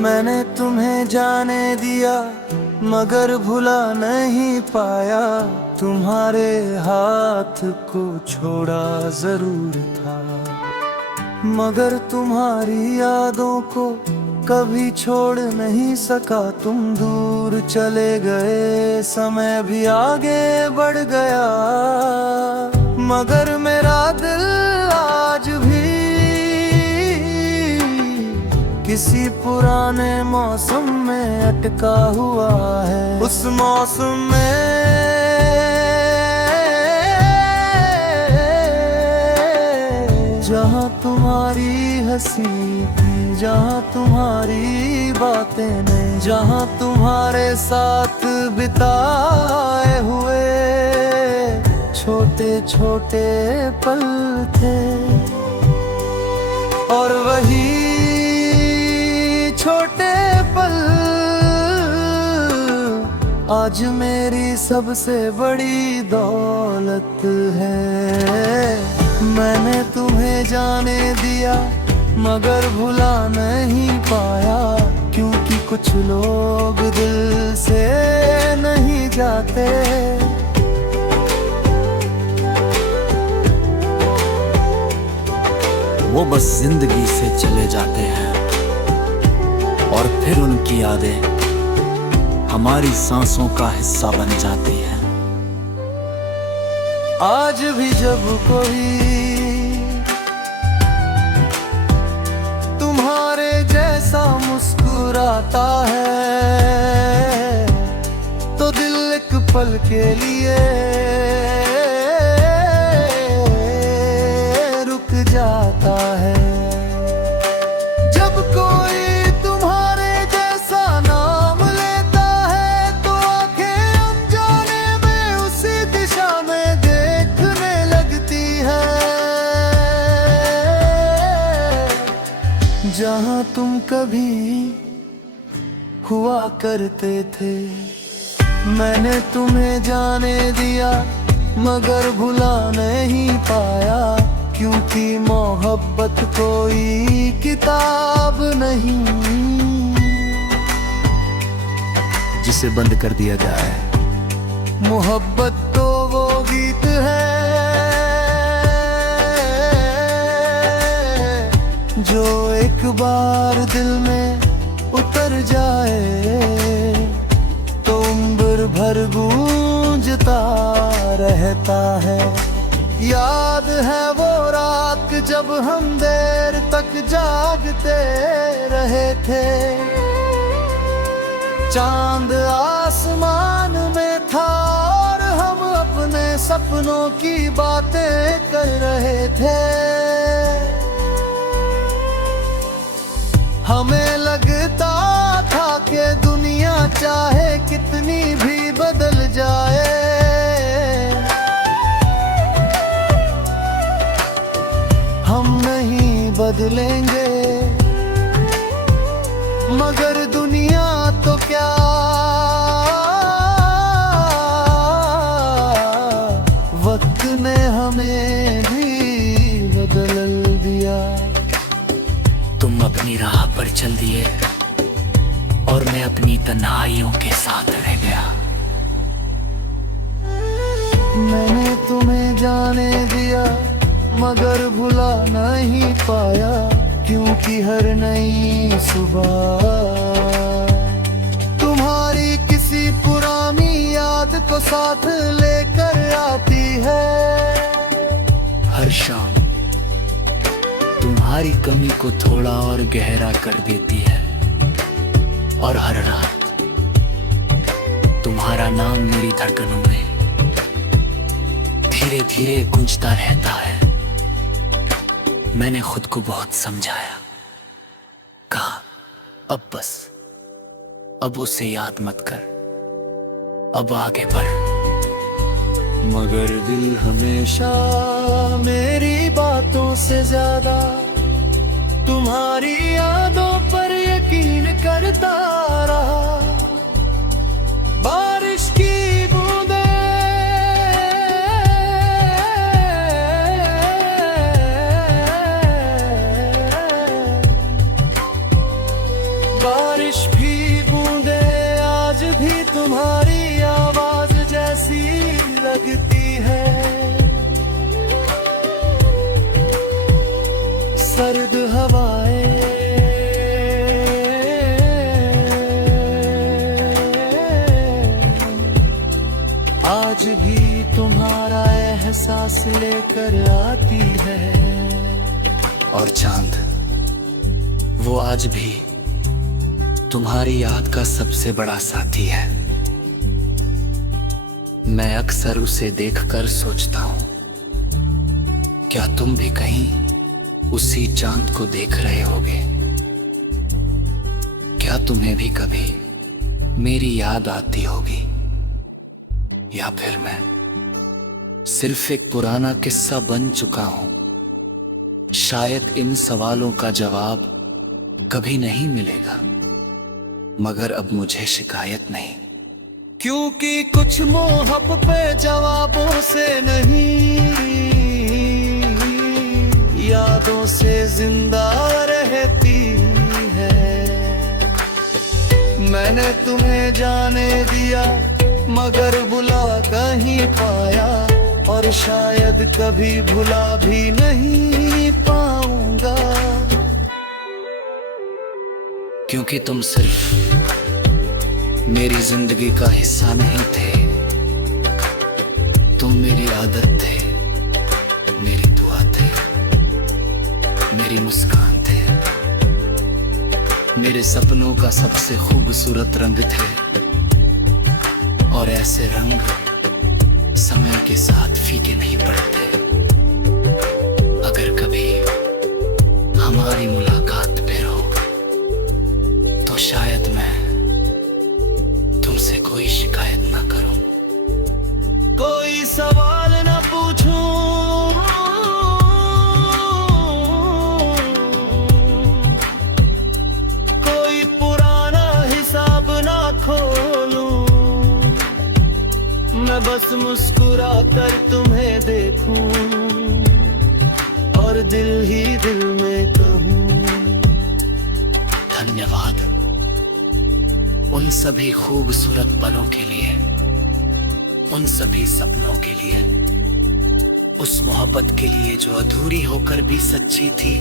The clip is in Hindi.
मैंने तुम्हें जाने दिया मगर भुला नहीं पाया, तुम्हारे हाथ को छोड़ा जरूर था मगर तुम्हारी यादों को कभी छोड़ नहीं सका। तुम दूर चले गए, समय भी आगे बढ़ गया मगर मेरा दिल आज भी किसी पुराने मौसम में अटका हुआ है। उस मौसम में जहाँ तुम्हारी हंसी थी, जहाँ तुम्हारी बातें नहीं, जहाँ तुम्हारे साथ बिताए हुए छोटे छोटे पल थे, और वही छोटे पल आज मेरी सबसे बड़ी दौलत है। मैंने तुम्हें जाने दिया मगर भुला नहीं पाया, क्योंकि कुछ लोग दिल से नहीं जाते। वो बस जिंदगी से चले जाते हैं और फिर उनकी यादें हमारी सांसों का हिस्सा बन जाती हैं। आज भी जब कोई तुम्हारे जैसा मुस्कुराता है तो दिल एक पल के लिए रुक जाता है। जब कोई तुम्हारे जैसा नाम लेता है तो आंखें अनजाने में उसी दिशा में देखने लगती है जहां तुम कभी हुआ करते थे। मैंने तुम्हें जाने दिया मगर भुला नहीं पाया, क्योंकि मोहब्बत कोई किताब नहीं जिसे बंद कर दिया जाए। मोहब्बत तो वो गीत है जो एक बार दिल में उतर जाए तो उम्र भर गूंजता रहता है। याद है वो रात जब हम देर तक जागते रहे थे, चांद आसमान में था और हम अपने सपनों की बातें कर रहे थे। हमें लगता था कि दुनिया चाहे कितनी भी बदल जाए, हम नहीं बदलेंगे मगर दुनिया तो क्या वक्त ने हमें भी बदल दिया। तुम अपनी राह पर चल दिए और मैं अपनी तन्हाइयों के साथ रह गया। मैंने तुम्हें जाने दिया मगर भुला नहीं पाया, क्योंकि हर नई सुबह तुम्हारी किसी पुरानी याद को साथ लेकर आती है। हर शाम तुम्हारी कमी को थोड़ा और गहरा कर देती है, और हर रात तुम्हारा नाम मेरी धड़कनों में धीरे धीरे गूंजता रहता है। मैंने खुद को बहुत समझाया, कहा अब बस, अब उसे याद मत कर, अब आगे बढ़। मगर दिल हमेशा मेरी बातों से ज्यादा तुम्हारी यादों पर यकीन करता रहा। बारिश की बूंदें बारिश सर्द हवाएं आज भी तुम्हारा एहसास लेकर आती है। और चांद वो आज भी तुम्हारी याद का सबसे बड़ा साथी है। मैं अक्सर उसे देखकर सोचता हूं, क्या तुम भी कहीं उसी चांद को देख रहे होगे? क्या तुम्हें भी कभी मेरी याद आती होगी? या फिर मैं सिर्फ एक पुराना किस्सा बन चुका हूं? शायद इन सवालों का जवाब कभी नहीं मिलेगा, मगर अब मुझे शिकायत नहीं, क्योंकि कुछ मोहब्बत पे जवाबों से नहीं, यादों से जिंदा रहती है। मैंने तुम्हें जाने दिया मगर भुला कहीं पाया, और शायद कभी भुला भी नहीं पाऊंगा। क्योंकि तुम सिर्फ मेरी जिंदगी का हिस्सा नहीं थे, तुम मेरी आदत थे, मेरी दुआ थे, मेरी मुस्कान थे, मेरे सपनों का सबसे खूबसूरत रंग थे। और ऐसे रंग समय के साथ फीके नहीं पड़ते। अगर कभी हमारी मुलाकात फिर हो तो शायद मैं तुमसे कोई शिकायत ना करूं, कोई सवाल ना पूछूं, कोई पुराना हिसाब ना खोलूं। मैं बस मुस्कुरा कर तुम्हें देखूं और दिल ही दिल में कहूं धन्यवाद उन सभी खूबसूरत पलों के लिए, उन सभी सपनों के लिए, उस मोहब्बत के लिए जो अधूरी होकर भी सच्ची थी।